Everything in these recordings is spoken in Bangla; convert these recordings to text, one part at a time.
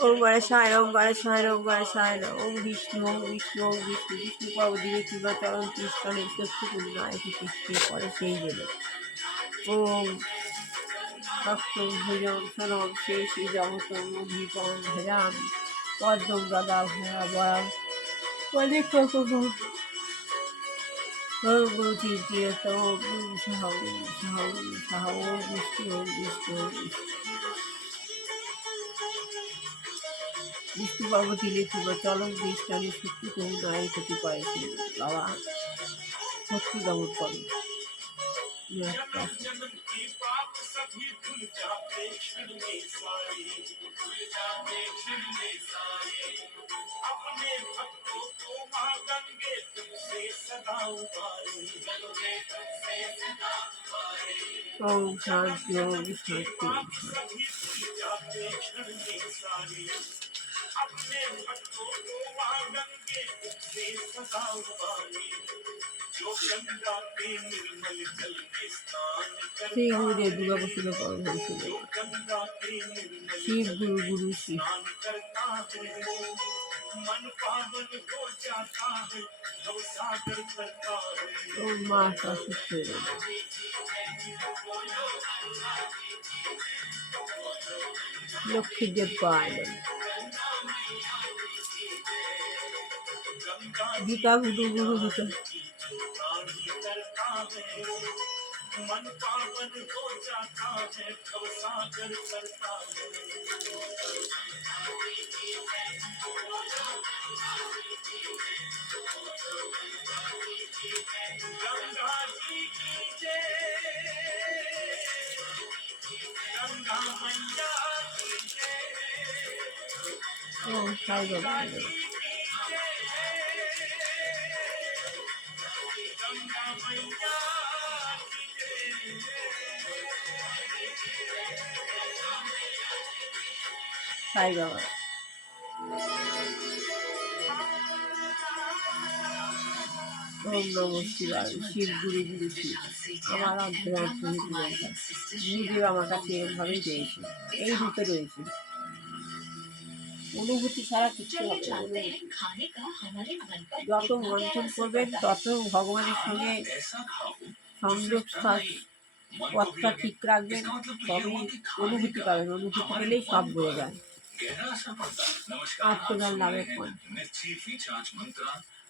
ওম গণেশ সায় ওম গণেশ সায় ওম গণেশ সায় ওম বিষ্ণু ওম বিষ্ণু ওম বিষ্ণু বিষ্ণু পাবদিনে কিংবা চরণ কৃষ্ণে সত্যি পুণ্যায় কৃষ্টি করে সেই জেনে ওম ভক্ত ভুজন সনম শ্রী শ্রী জগতম দীপম ভজাম পদ্মম দাদা ভয়াবয়াম অনেক রকম ভগবতী তীর্থ সাহম সাহম সাহম বিষ্ণু বিষ্ণু বিষ্ণু পার্বতী লিখিব চলন কৃষ্ণালী শক্তি তুমি নয় ক্ষতি পাইছি বাবা শক্তি দমন করো ओम शांति ओम शांति श्री गुरुदेव दुर्गा बसुदेव परमहंस शिव गुरु गुरु श्री ओम माँ का सुख लक्ष्मी देव गीता गुरु गुरु गीता मन पावन हो जाता है भव सागर करता है गंगा जी की जय गंगा मैया की जय ओम साई बाबा गंगा मैया साई बाबा ओम नमो शिवाय शिव गुरु गुरु शिव আমার অন্তরাত্মা গুরুদেব আমার কাছে এভাবেই রয়েছে এই রূপে রয়েছে অনুভূতি ছাড়া কিছু হবে না যত মন্থন করবেন তত ভগবানের সঙ্গে সংযোগ পথটা ঠিক রাখবেন তবে অনুভূতি পাবেন অনুভূতি পেলেই সব বয়ে যায় আত্মদান লাভের পর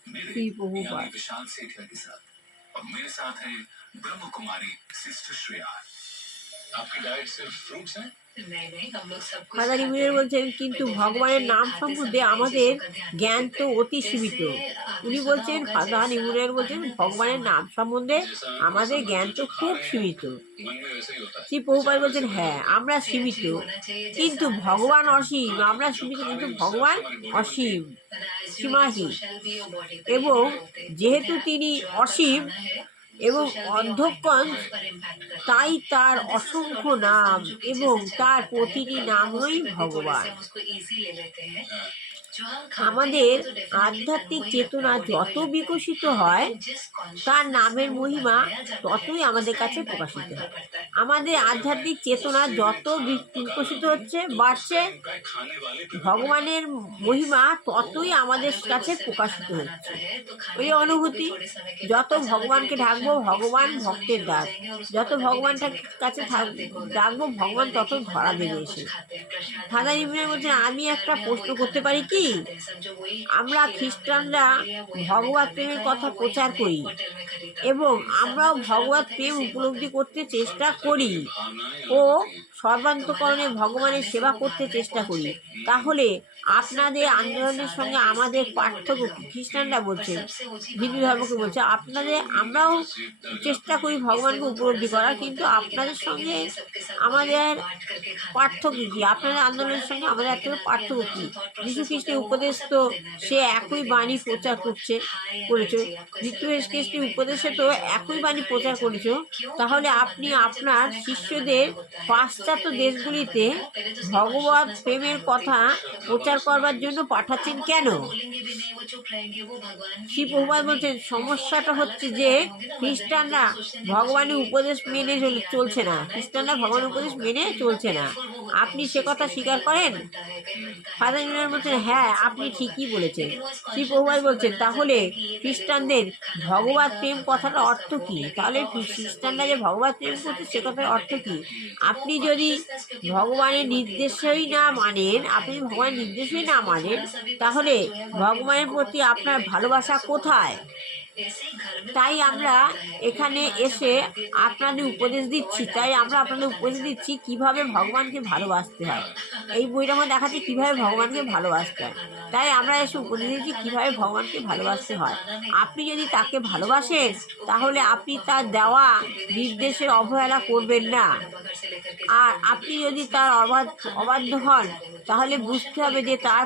श्री प्रभुपाद मेरे साथ है ब्रह्म कुमारी सिस्टर श्रेया आपकी डाइट सिर्फ फ्रूट्स है হাজারি মুনির বলছেন কিন্তু ভগবানের নাম সম্বন্ধে আমাদের জ্ঞান তো অতি সীমিত উনি বলছেন হাজারি মুনির বলছেন ভগবানের নাম সম্বন্ধে আমাদের জ্ঞান তো খুব সীমিত শ্রী প্রভুপাদ বলছেন হ্যাঁ আমরা সীমিত কিন্তু ভগবান অসীম আমরা সীমিত কিন্তু ভগবান অসীম সীমাহীন এবং যেহেতু তিনি অসীম এবং অধ্যক্ষণ তাই তার অসংখ্য নাম এবং তার প্রতিটি নামই ভগবান আমাদের আধ্যাত্মিক চেতনা যত বিকশিত হয় তার নামের মহিমা ততই আমাদের কাছে প্রকাশিত হয় আমাদের আধ্যাত্মিক চেতনা যত বিকশিত হচ্ছে বাড়ছে ভগবানের মহিমা ততই আমাদের কাছে প্রকাশিত হচ্ছে ওই অনুভূতি যত ভগবানকে ডাকবো ভগবান ভক্তের ডাক যত ভগবানটার কাছে ডাকবো ভগবান তত ধরা দেবে এসে দাদা ইমরান বলছেন আমি একটা প্রশ্ন করতে পারি কি আমরা খ্রিস্টানরা ভগবত প্রেমের কথা প্রচার করি এবং আমরাও ভগবত প্রেম উপলব্ধি করতে চেষ্টা করি ও সর্বান্তকরণে ভগবানের সেবা করতে চেষ্টা করি তাহলে আপনাদের আন্দোলনের সঙ্গে আমাদের পার্থক্য খ্রিস্টানরা বলছেন হিন্দু ধর্মকে বলছে আমরাও চেষ্টা করি ভগবানকে উপলব্ধি করার কিন্তু আপনাদের সঙ্গে আমাদের পার্থক্য কি আপনাদের আন্দোলনের সঙ্গে আমাদের একটা পার্থক্য কি যীশু খ্রিস্টের উপদেশ তো সে একই বাণী প্রচার করেছে যীশু খ্রিস্টের উপদেশে তো একই বাণী প্রচার করেছ তাহলে আপনি আপনার শিষ্যদের পাশ্চাত্য পাশ্চাত্য দেশগুলিতে ভগবত প্রেমের কথা প্রচার করবার জন্য পাঠাচ্ছেন কেন? শ্রী প্রভুপাদ বলছেন, সমস্যাটা হচ্ছে যে খ্রিস্টানরা ভগবানের উপদেশ মেনে চলছে না। খ্রিস্টানরা ভগবানের উপদেশ মেনে চলছে না। আপনি সে কথা স্বীকার করেন? ফাদার মিলার বলছেন, হ্যাঁ, আপনি ঠিকই বলেছেন। শ্রী প্রভুপাদ বলছেন, তাহলে খ্রিস্টানদের ভগবত প্রেম কথার অর্থ কি? তাহলে খ্রিস্টানরা যে ভগবত প্রেম করছে সে কথার অর্থ কি? আপনি যদি ভগবানের নির্দেশই না মানেন, তাহলে ভগবানের প্রতি আপনার ভালোবাসা কোথায়? তাই আমরা এখানে এসে আপনাদের উপদেশ দিচ্ছি কিভাবে ভগবানকে ভালোবাসতে হয়। এই বইটার মধ্যে দেখাচ্ছে কিভাবে ভগবানকে ভালোবাসতে হয়। তাই আমরা এসে উপদেশ দিচ্ছি কিভাবে ভগবানকে ভালোবাসতে হয়। আপনি যদি তাকে ভালোবাসেন, তাহলে আপনি তার দেওয়া নির্দেশের অবহেলা করবেন না। আর আপনি যদি তার অবাধ্য হন, তাহলে বুঝতে হবে যে তার